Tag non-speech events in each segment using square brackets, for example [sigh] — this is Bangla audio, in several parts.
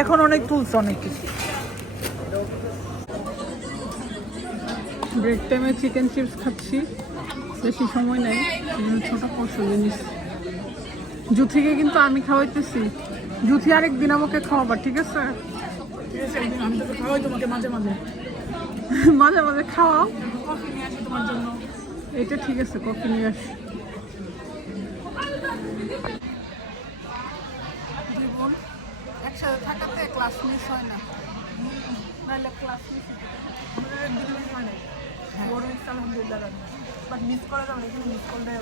এখন অনেক তুলছে অনেক কিছু। ব্রেক টাইমে চিকেন চিপস খাচ্ছি বেশি সময় নেই ছোটো জন্য জিনিস। জুথিকে কিন্তু আমি খাওয়াইতেছি। জুথি আরেক দিন আমাকে খাওয়াবার ঠিক আছে? ঠিক আমি তোকে খাওয়াই তোমাকে মাঝে মাঝে। মাঝে মাঝে খাওয়াও। কফি নিয়ে আসি তোমার জন্য। এটা ঠিক আছে কফি নিয়ে আস। জীবন একসাথে থাকাতে ক্লাস মিস হয় না। নাহলে ক্লাস মিস আমাদের একদিন মিস হয় নাই। ফোর উইকস আলহামদুলিল্লাহ বাট মিস করা যাবে না কিন্তু মিস করলে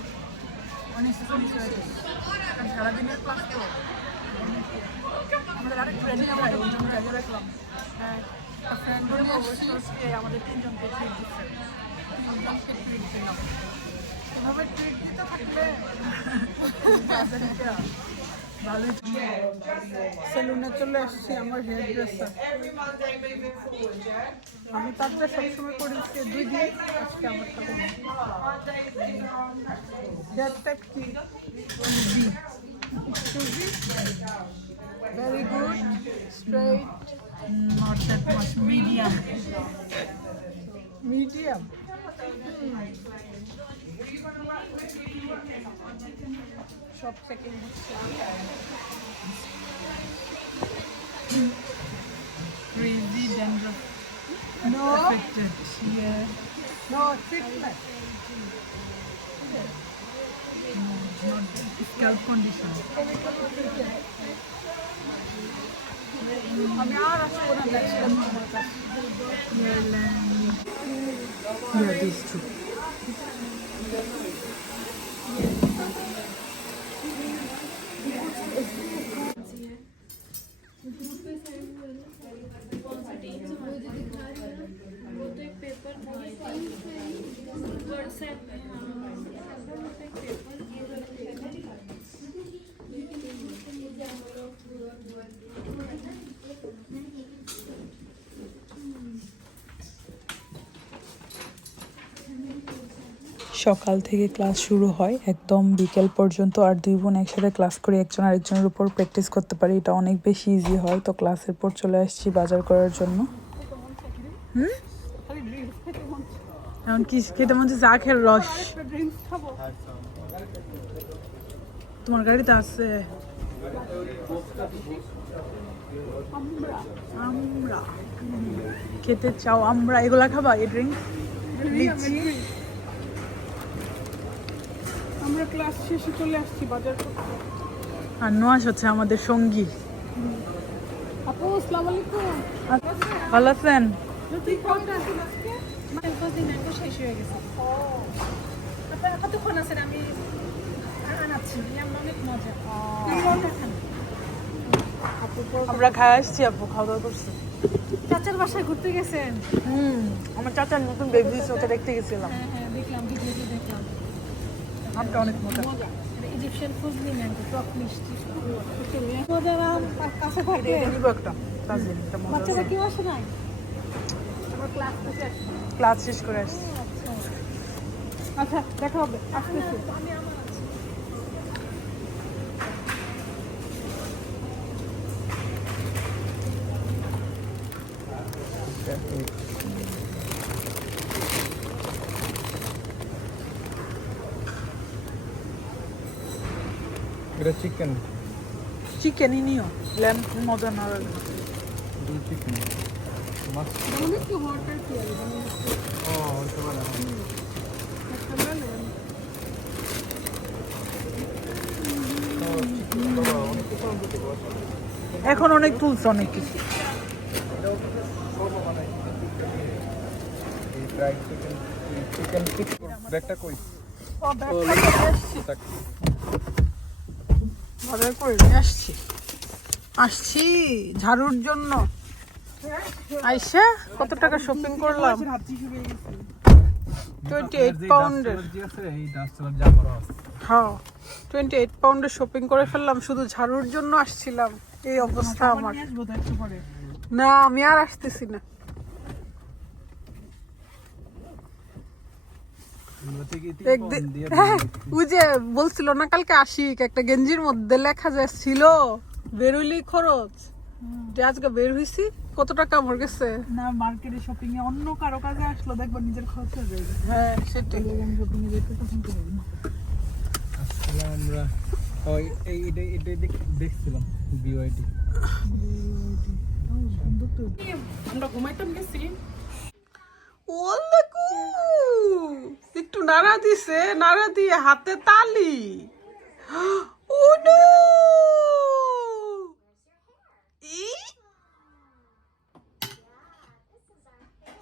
অনেক কিছু মিস হয়ে কারণ সারাদিনের ক্লাস তো। আমাদের আরেক ফ্রেন্ড হবে ওই জন্য রেজে রাখলাম হ্যাঁ। ফ্রেন্ড অবশ্যই আমাদের তিনজনকে ট্রিট দিচ্ছে। তিনজনকে ট্রিট দিলাম। এভাবে ট্রিট দিতে থাকলে [laughs] [laughs] সেলুনে চলে আসছি, আমার হেয়ার ড্রেসার আমি তারটা সবসময় করেছি দুই দিন, আজকে আমারটা করি হেয়ার টাইপ কি very good straight not that much, medium medium সব সেকেন্ড হচ্ছে crazy dandruff no affected yeah no treatment not scalp condition আমি আর আসবো না নেক্সট টাইম তোমার কাছে yeah these two वो সকাল থেকে ক্লাস শুরু হয়, একদম বিকেল পর্যন্ত আর দুই বোন একসাথে ক্লাস করে, একজন আরেকজনের উপর প্র্যাকটিস করতে পারি, এটা অনেক বেশি ইজি হয়। তো ক্লাসের পর চলে আসছি বাজার করার জন্য। খেতে রস। তোমার গাড়িতে আছে? আমরা। খেতে চাও, আমরা। এগুলা খাবা? এই ড্রিঙ্ক আমরা ক্লাস শেষে চলে আসছি বাজার করতে। আর নোয়াজ হচ্ছে আমাদের সঙ্গী। আপু আসসালামু আলাইকুম। ভালো আছেন? তুই কোনটা আজকে? কদিন আগে শেষ হয়ে গেছে। আপনারা কতক্ষণ আছেন? আমি আনাচ্ছি ইয়াম অনেক মজা। আমরা খাই আসছি আপু খাওয়া দাওয়া করছি। চাচার বাসায় ঘুরতে গেছেন? হুম আমার চাচার নতুন বেবি ওটা দেখতে গেছিলাম। হ্যাঁ। আমটা অনেক মজা। ইজিপশিয়ান ফুজলি ম্যাঙ্গো টক মিষ্টি আম থাকে। নিবো একটা কাজিন বাচ্চারা কেউ আসে নাই? ক্লাস শেষ করে আসছি। আচ্ছা। দেখা হবে। আসতেছি। চিকেন চিকেনই নিও ল্যাম্প মজা না দুই চিকেন এখন অনেক তুলছে অনেক কিছু। চিকেন চিকেন টিক্কা ব্যাগটা কই? তাক- বাজার করে নিয়ে আসছি। আসছি ঝাড়ুর জন্য। আইসা, কত টাকা শপিং করলাম? টোয়েন্টি এইট পাউন্ডের হ্যাঁ টোয়েন্টি এইট পাউন্ডের শপিং করে ফেললাম, শুধু ঝাড়ুর জন্য আসছিলাম। এই অবস্থা আমার। না, আমি আর আসতেছি না এগুলো থেকে একদিন দিয়ে হ্যাঁ ওই যে বলছিল না কালকে আশিক একটা গেঞ্জির মধ্যে লেখা যায় ছিল বেরুলি খরচ। যে আজকে বের হইছি কত টাকা আমার গেছে না মার্কেটে শপিং এ অন্য কারও কাছে আসলো দেখব নিজের খরচ হয়ে যাবে। হ্যাঁ সেটাই। আমি শপিং এ যেতে পছন্দ করি না আসলে আমরা ওই এই এটা এটা দেখছিলাম তো আমরা ঘুমাইতাম গেছি। ও দেখো একটু নাড়া দিছে নাড়া দিয়ে হাতে তালি। [gasps] নো!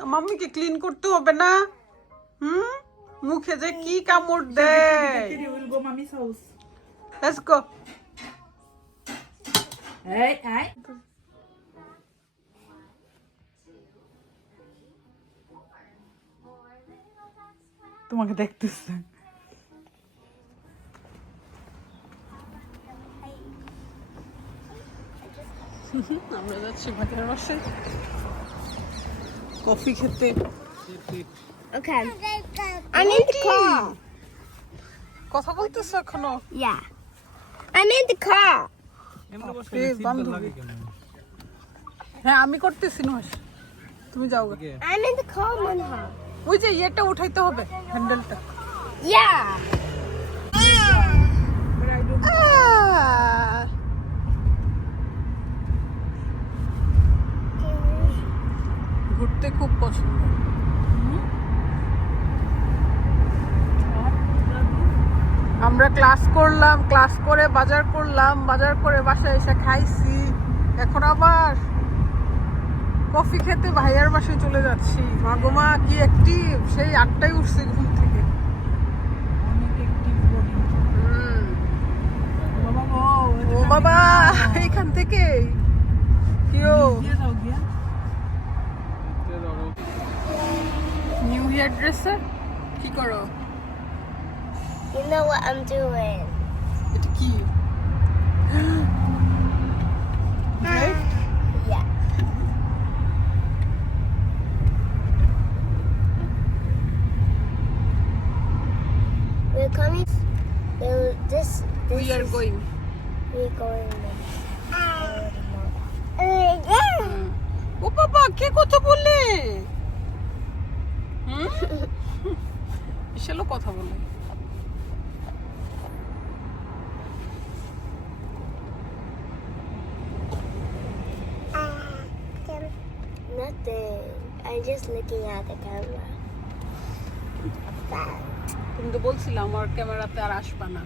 মাম্মিকে ক্লিন করতে হবে না? হুম? মুখে যে কি কামড় দেয়? হাউস তোমাকে দেখতেছে আমরা যাচ্ছি বসে কফি খেতে Okay. I'm in the car. কথা বলতেছো এখনও Yeah. I'm in the car. হ্যাঁ আমি করতেছি নয় তুমি যাও গে। I'm in the car, Manha. ওই যে ইয়েটা উঠাইতে হবে হ্যান্ডেলটা Yeah. ঘুরতে খুব পছন্দ আমরা ক্লাস করলাম, ক্লাস করে বাজার করলাম, বাজার করে বাসায় এসে খাইছি এখন আবার কফি খেতে ভাইয়ার বাসায় চলে যাচ্ছি। মা গো মা কি অ্যাক্টিভ সেই আটটায় উঠছি ঘুম থেকে। ও বাবা এখান থেকে কিও দিয়ে দাও নিউ ইয়ার ড্রেসে কি করো? You know what I'm doing. এটা কি? [gasps] Yeah. We're coming. Well, this. this we আর is- going We're going. Uh. ও বাবা কে কথা বললে বিশালও কথা বলে Nothing. I'm just looking at the camera. That. তুমি তো বলছিলে আমার ক্যামেরাতে আর আসবা না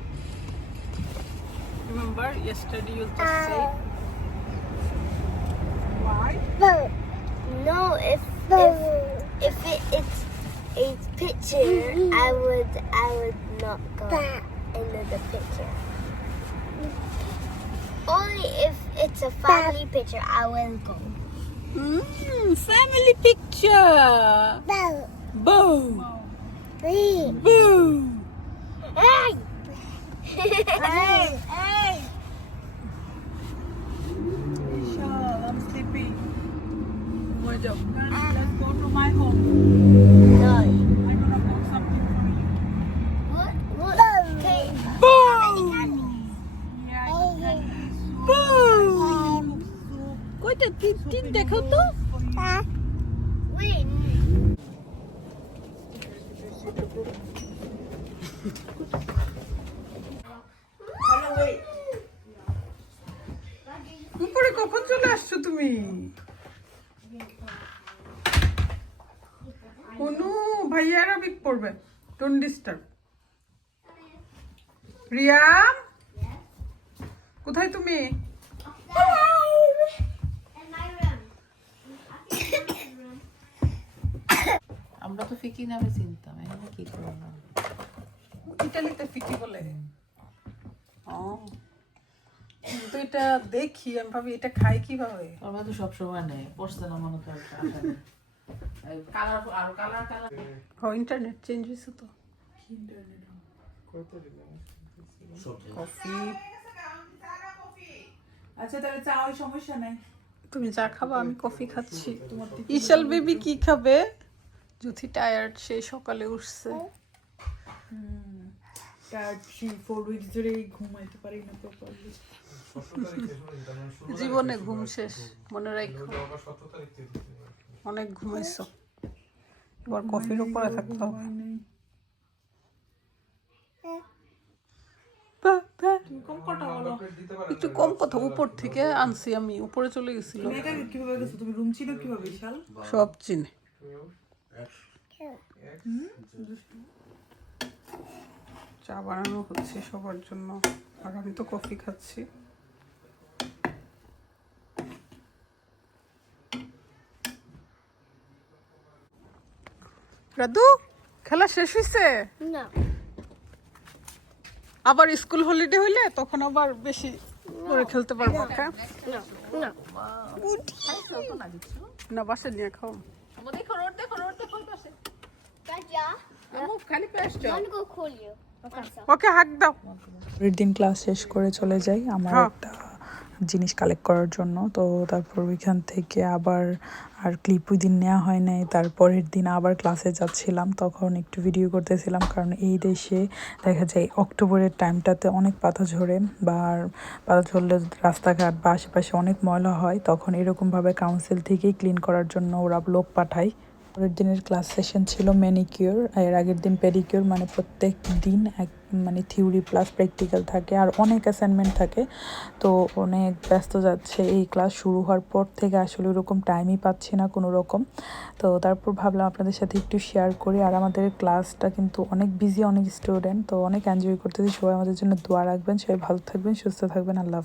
remember yesterday you just say why No, if if if it, it's a picture, I would I would not go into the picture. Only if it's a family picture, I will go. Family picture বউ Hey! বউ Hey! hey! Hey! Shall, I'm sleepy. ঘুমায় যাও Let's go to my home. No. I'm gonna cook something for you. What? What? Okay. বউ Yeah, বউ কয়টা তিন তিন দেখো তো Wait. উপরে কখন চলে আসছো তুমি? কোনো ভাইয়া আরবিক পড়বে। ডোন্ট ডিস্টার্ব রিয়াম কোথায় তুমি? আমরা তো ফিকি নামে চিনতাম এখানে কি করব? ইটালিতে ফিকি বলে? ও। কিন্তু এটা দেখি আমি ভাবি এটা খাই কীভাবে? ওরা তো সব সময় নেই পড়ছে না মনে কালার। আরও কালার কালার। ও ইন্টারনেট চেঞ্জ হয়েছে তো। কফি। আচ্ছা তাহলে চা ওই সমস্যা নাই। তুমি যা খাবা আমি কফি খাচ্ছি। ইশাল বেবি কি খাবে? জুথি টায়ার্ড সেই সকালে উঠছে। টায়ার্ড থ্রি ফোর উইকস ধরে ঘুমাইতে পারি না প্রপারলি জীবনে ঘুম শেষ মনে রাখো। অনেক ঘুমাইছো। এবার কফির উপরে থাকতে হবে। একটু কম কথা উপর থেকে আনছি আমি উপরে চলে গেছিল। সব চিনে। চা বানানো হচ্ছে সবার জন্য। আর আমি তো কফি খাচ্ছি। রাদু খেলা শেষ হয়েছে. আবার স্কুল হলিডে হইলে তখন আবার বেশি করে খেলতে পারব. না। বাসে নিয়ে খাও। Gonna call you. Okay. ওকে হাক দাও পরের দিন ক্লাস শেষ করে চলে যাই আমার হ্যাঁ। একটা জিনিস কালেক্ট করার জন্য। তো তারপর ওইখান থেকে আবার আর ক্লিপ ওই দিন নেওয়া হয় নাই। তারপরের দিন আবার ক্লাসে যাচ্ছিলাম। তখন একটু ভিডিও করতেছিলাম কারণ এই দেশে দেখা যায় অক্টোবরের টাইমটাতে অনেক পাতা ঝরে বা পাতা ঝরলে রাস্তাঘাট বা আশেপাশে অনেক ময়লা হয়। তখন এরকমভাবে কাউন্সিল থেকেই ক্লিন করার জন্য ওরা লোক পাঠায়। পরের দিনের ক্লাস সেশন ছিল ম্যানিকিওর এর আগের দিন পেডিকিওর মানে প্রত্যেক দিন এক মানে থিওরি প্লাস প্র্যাকটিক্যাল থাকে, আর অনেক অ্যাসাইনমেন্ট থাকে। তো অনেক ব্যস্ত যাচ্ছে এই ক্লাস শুরু হওয়ার পর থেকে, আসলে ওরকম টাইমই পাচ্ছি না কোনো রকম তো তারপর ভাবলাম আপনাদের সাথে একটু শেয়ার করি, আর আমাদের ক্লাসটা কিন্তু অনেক বিজি অনেক স্টুডেন্ট তো অনেক এনজয় করতেছি। সবাই আমাদের জন্য দোয়া রাখবেন, সবাই ভালো থাকবেন, সুস্থ থাকবেন, আল্লাহ।